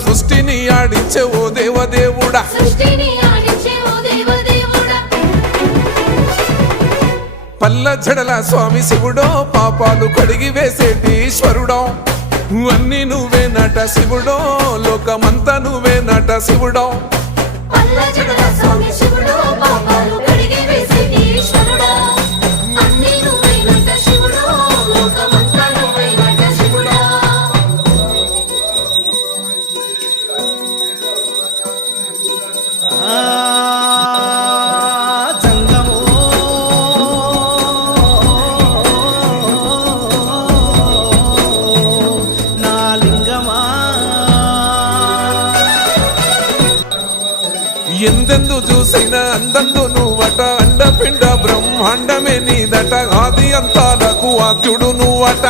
సృష్టిని ఆడించే ఓ దేవదేవుడా పల్ల జడల స్వామి శివుడో పాపాలు కడిగి వేసేటి ఈశ్వరుడో అన్ని నువ్వే నట శివుడో లోకమంతా నువ్వే నట శివుడో ఎందెందు చూసిన అందందు నువ్వట అండపిండ బ్రహ్మాండమే నీదట ఆది అంతాలకు ఆద్యుడు నువ్వట